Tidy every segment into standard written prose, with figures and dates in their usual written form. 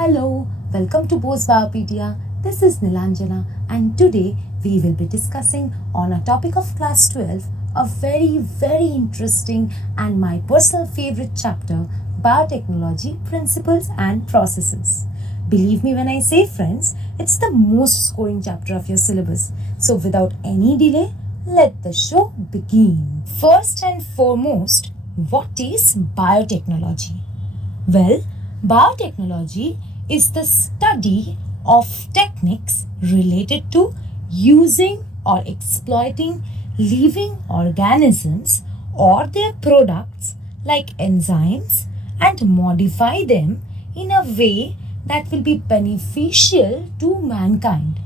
Hello, welcome to Bose Biopedia. This is Nilanjana, and today we will be discussing on a topic of class 12, a very interesting and my personal favorite chapter, Biotechnology, Principles and Processes. Believe me when I say, friends, it's the most scoring chapter of your syllabus. So without any delay, let the show begin. First and foremost, what is biotechnology? Well, biotechnology is the study of techniques related to using or exploiting living organisms or their products like enzymes and modify them in a way that will be beneficial to mankind.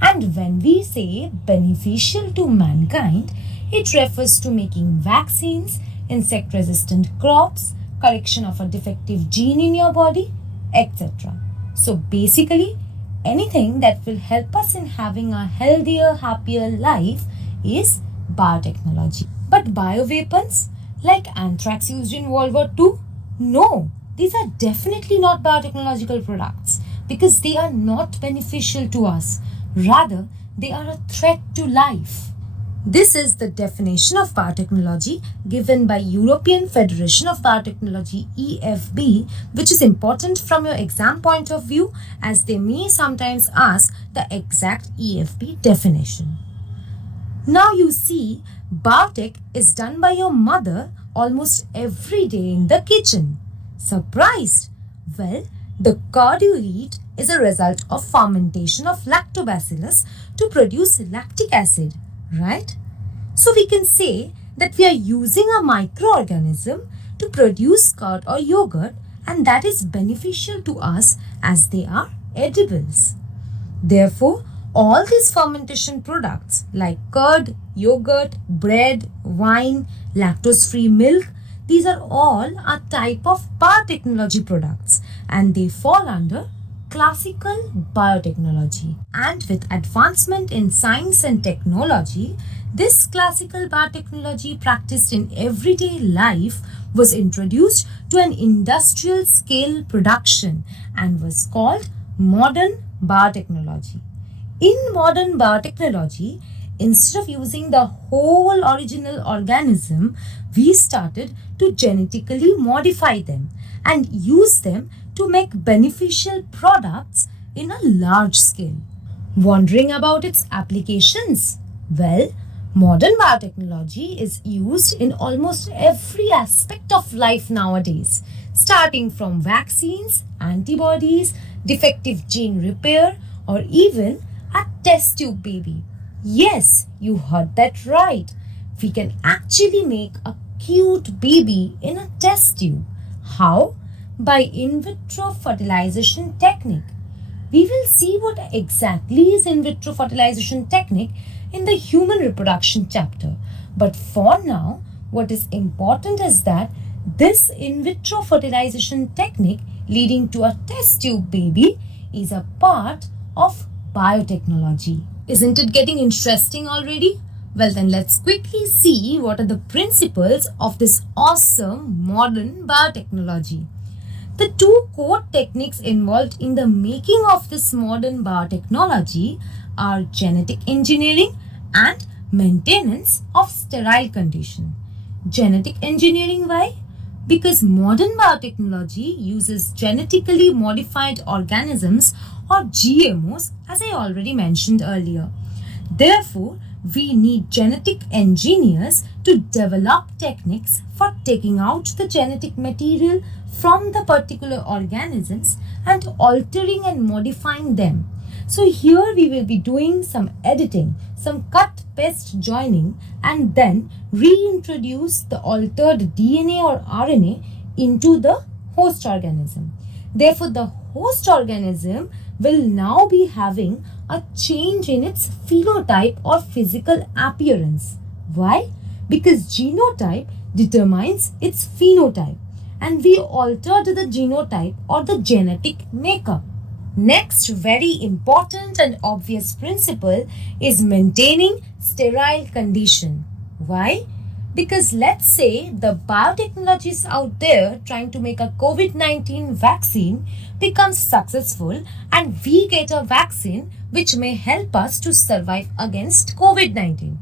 And when we say beneficial to mankind, it refers to making vaccines, insect resistant crops, correction of a defective gene in your body, etc. So basically, anything that will help us in having a healthier, happier life is biotechnology. But bioweapons, like anthrax used in World War II? No, these are definitely not biotechnological products because they are not beneficial to us. Rather, they are a threat to life. This is the definition of biotechnology given by European Federation of Biotechnology EFB, which is important from your exam point of view as they may sometimes ask the exact EFB definition. Now you see, biotech is done by your mother almost every day in the kitchen. Surprised? Well, the curd you eat is a result of fermentation of lactobacillus to produce lactic acid, right? So we can say that we are using a microorganism to produce curd or yogurt, and that is beneficial to us as they are edibles. Therefore, all these fermentation products like curd, yogurt, bread, wine, lactose-free milk, these are all a type of biotechnology products and they fall under classical biotechnology. And with advancement in science and technology, this classical biotechnology practiced in everyday life was introduced to an industrial scale production and was called modern biotechnology. In modern biotechnology, instead of using the whole original organism, we started to genetically modify them and use them to make beneficial products in a large scale. Wondering about its applications? Well, modern biotechnology is used in almost every aspect of life nowadays, starting from vaccines, antibodies, defective gene repair, or even a test tube baby. Yes, you heard that right. We can actually make a cute baby in a test tube. How? By in vitro fertilization technique. We will see what exactly is in vitro fertilization technique in the human reproduction chapter. But for now, what is important is that this in vitro fertilization technique leading to a test tube baby is a part of biotechnology. Isn't it getting interesting already? Well then let's quickly see what are the principles of this awesome modern biotechnology. The two core techniques involved in the making of this modern biotechnology are genetic engineering and maintenance of sterile condition. Genetic engineering, why? Because modern biotechnology uses genetically modified organisms or GMOs, as I already mentioned earlier. Therefore, we need genetic engineers to develop techniques for taking out the genetic material from the particular organisms and altering and modifying them. So here we will be doing some editing, some cut paste joining, and then reintroduce the altered DNA or RNA into the host organism. Therefore, the host organism will now be having a change in its phenotype or physical appearance. Why? Because genotype determines its phenotype and we altered the genotype or the genetic makeup. Next, very important and obvious principle is maintaining sterile condition. Why? Because let's say the biotechnologists out there trying to make a COVID-19 vaccine becomes successful and we get a vaccine which may help us to survive against COVID-19.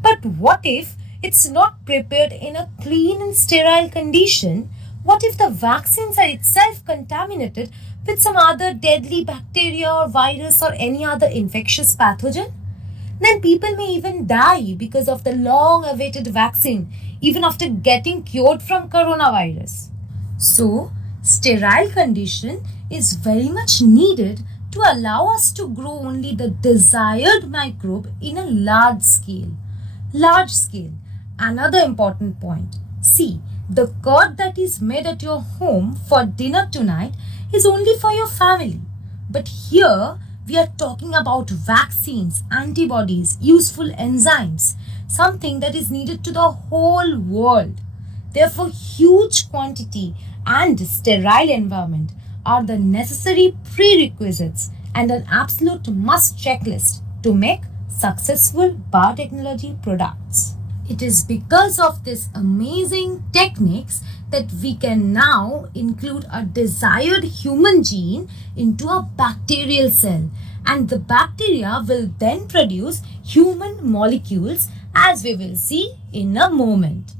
But what if it's not prepared in a clean and sterile condition? What if the vaccines are itself contaminated with some other deadly bacteria or virus or any other infectious pathogen? Then people may even die because of the long awaited vaccine, even after getting cured from coronavirus. So, sterile condition is very much needed to allow us to grow only the desired microbe in a large scale. Large scale. Another important point. See, the curd that is made at your home for dinner tonight is only for your family. But here we are talking about vaccines, antibodies, useful enzymes, something that is needed to the whole world. Therefore, huge quantity and sterile environment are the necessary prerequisites and an absolute must checklist to make successful biotechnology products. It is because of these amazing techniques that we can now include a desired human gene into a bacterial cell, and the bacteria will then produce human molecules, as we will see in a moment.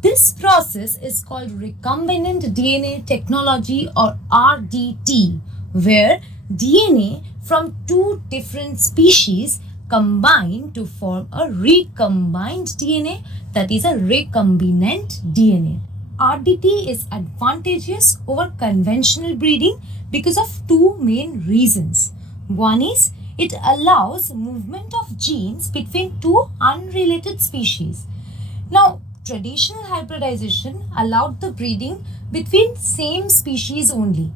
This process is called recombinant DNA technology, or RDT, where DNA from two different species combine to form a recombined DNA, that is a recombinant DNA. RDT is advantageous over conventional breeding because of two main reasons. One is it allows movement of genes between two unrelated species. Now, traditional hybridization allowed the breeding between same species only.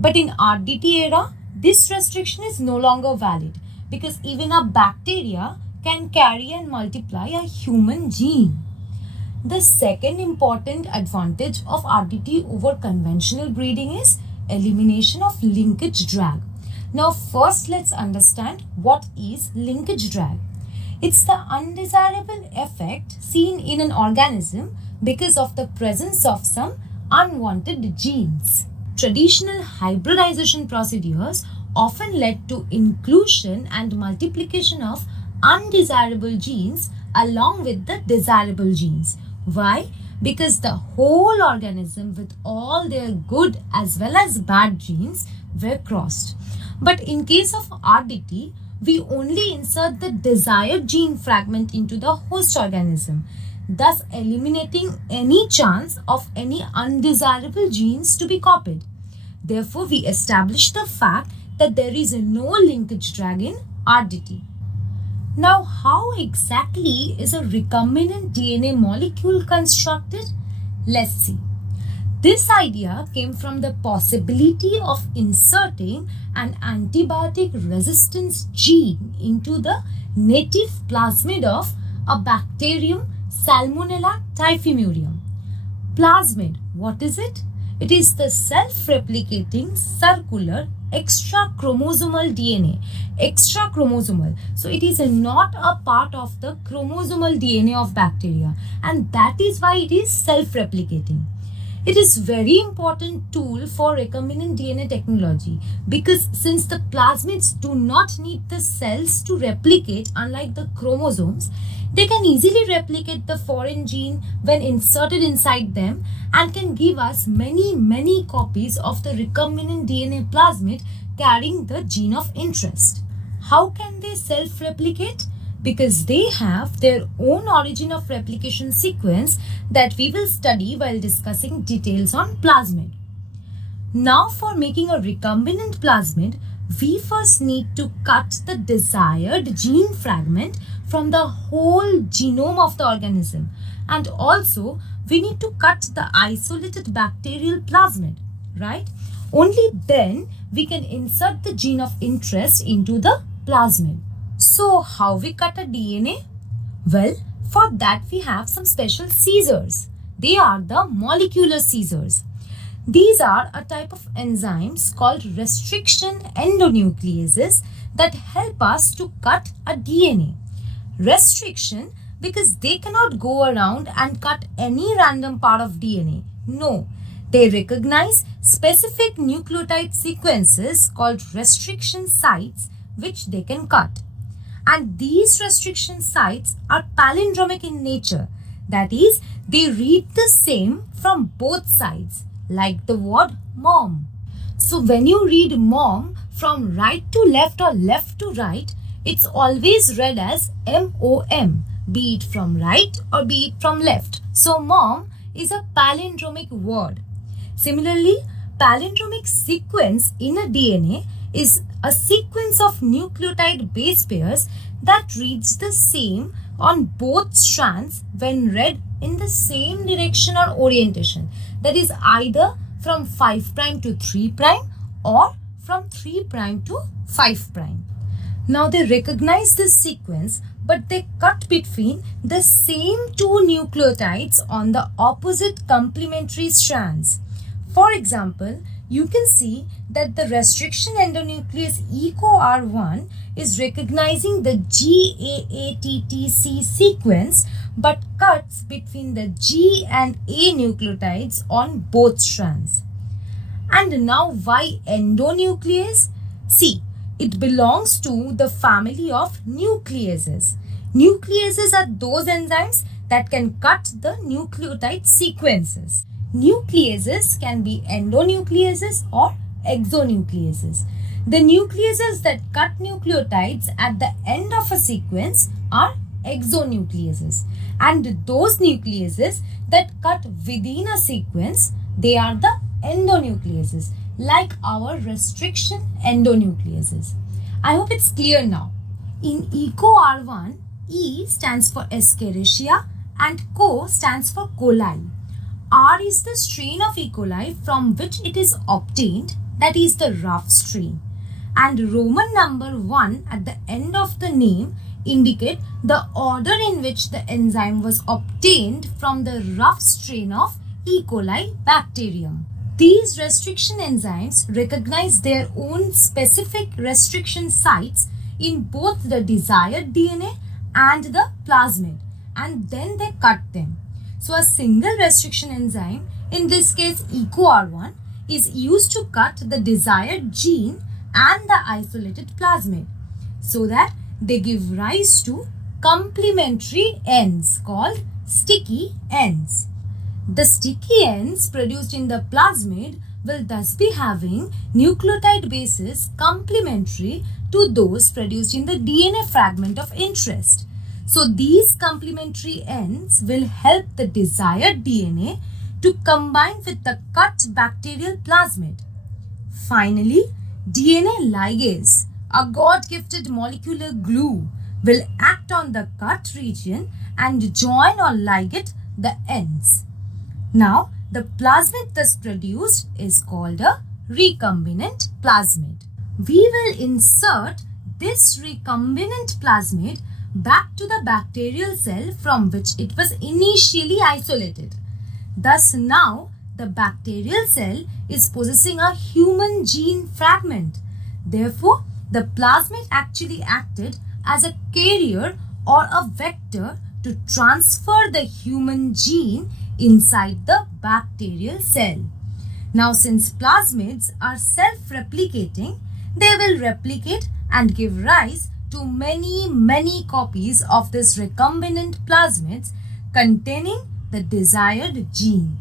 But in RDT era, this restriction is no longer valid because even a bacteria can carry and multiply a human gene. The second important advantage of RDT over conventional breeding is elimination of linkage drag. Now first let's understand what is linkage drag. It's the undesirable effect seen in an organism because of the presence of some unwanted genes. Traditional hybridization procedures often led to inclusion and multiplication of undesirable genes along with the desirable genes. Why? Because the whole organism with all their good as well as bad genes were crossed. But in case of RDT, we only insert the desired gene fragment into the host organism, thus eliminating any chance of any undesirable genes to be copied. Therefore, we establish the fact that there is no linkage drag in RDT. Now, how exactly is a recombinant DNA molecule constructed? Let's see. This idea came from the possibility of inserting an antibiotic resistance gene into the native plasmid of a bacterium Salmonella typhimurium. Plasmid, what is it? It is the self-replicating circular extra-chromosomal DNA. Extra-chromosomal. So it is not a part of the chromosomal DNA of bacteria, and that is why it is self-replicating. It is very important tool for recombinant DNA technology because since the plasmids do not need the cells to replicate unlike the chromosomes, they can easily replicate the foreign gene when inserted inside them and can give us many copies of the recombinant DNA plasmid carrying the gene of interest. How can they self-replicate? Because they have their own origin of replication sequence that we will study while discussing details on plasmid. Now for making a recombinant plasmid, we first need to cut the desired gene fragment from the whole genome of the organism, and also we need to cut the isolated bacterial plasmid, right? Only then we can insert the gene of interest into the plasmid. So how we cut a DNA? Well, for that we have some special scissors. They are the molecular scissors. These are a type of enzymes called restriction endonucleases that help us to cut a DNA. Restriction because they cannot go around and cut any random part of DNA. No, they recognize specific nucleotide sequences called restriction sites which they can cut. And these restriction sites are palindromic in nature. That is, they read the same from both sides, like the word mom. So when you read mom from right to left or left to right, it's always read as M-O-M, be it from right or be it from left. So mom is a palindromic word. Similarly, palindromic sequence in a DNA is a sequence of nucleotide base pairs that reads the same on both strands when read in the same direction or orientation. That is either from 5' to 3' or from 3' to 5'. Now they recognize this sequence, but they cut between the same two nucleotides on the opposite complementary strands. For example, you can see that the restriction endonuclease EcoR1 is recognizing the GAATTC sequence but cuts between the G and A nucleotides on both strands. And now why endonuclease? See, it belongs to the family of nucleases. Nucleases are those enzymes that can cut the nucleotide sequences. Nucleases can be endonucleases or exonucleases. The nucleases that cut nucleotides at the end of a sequence are exonucleases. And those nucleases that cut within a sequence, they are the endonucleases, like our restriction endonucleases. I hope it's clear now. In EcoR1, E stands for Escherichia and Co stands for coli. R is the strain of E. coli from which it is obtained, that is the rough strain. And Roman number 1 at the end of the name indicate the order in which the enzyme was obtained from the rough strain of E. coli bacterium. These restriction enzymes recognize their own specific restriction sites in both the desired DNA and the plasmid, and then they cut them. So a single restriction enzyme, in this case EcoR1, is used to cut the desired gene and the isolated plasmid so that they give rise to complementary ends called sticky ends. The sticky ends produced in the plasmid will thus be having nucleotide bases complementary to those produced in the DNA fragment of interest. So these complementary ends will help the desired DNA to combine with the cut bacterial plasmid. Finally, DNA ligase, a God-gifted molecular glue, will act on the cut region and join or ligate the ends. Now, the plasmid thus produced is called a recombinant plasmid. We will insert this recombinant plasmid back to the bacterial cell from which it was initially isolated. Thus now the bacterial cell is possessing a human gene fragment. Therefore, the plasmid actually acted as a carrier or a vector to transfer the human gene inside the bacterial cell. Now, since plasmids are self-replicating, they will replicate and give rise to many copies of this recombinant plasmids containing the desired gene.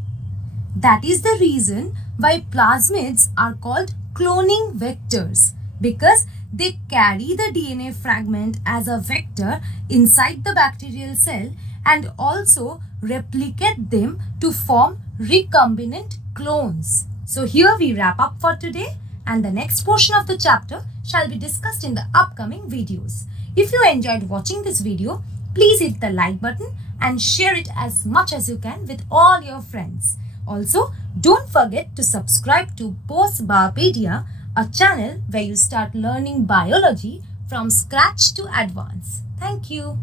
That is the reason why plasmids are called cloning vectors, because they carry the DNA fragment as a vector inside the bacterial cell and also replicate them to form recombinant clones. So here we wrap up for today, and the next portion of the chapter shall be discussed in the upcoming videos. If you enjoyed watching this video, please hit the like button and share it as much as you can with all your friends. Also, don't forget to subscribe to Bose Biopedia, a channel where you start learning biology from scratch to advance. Thank you.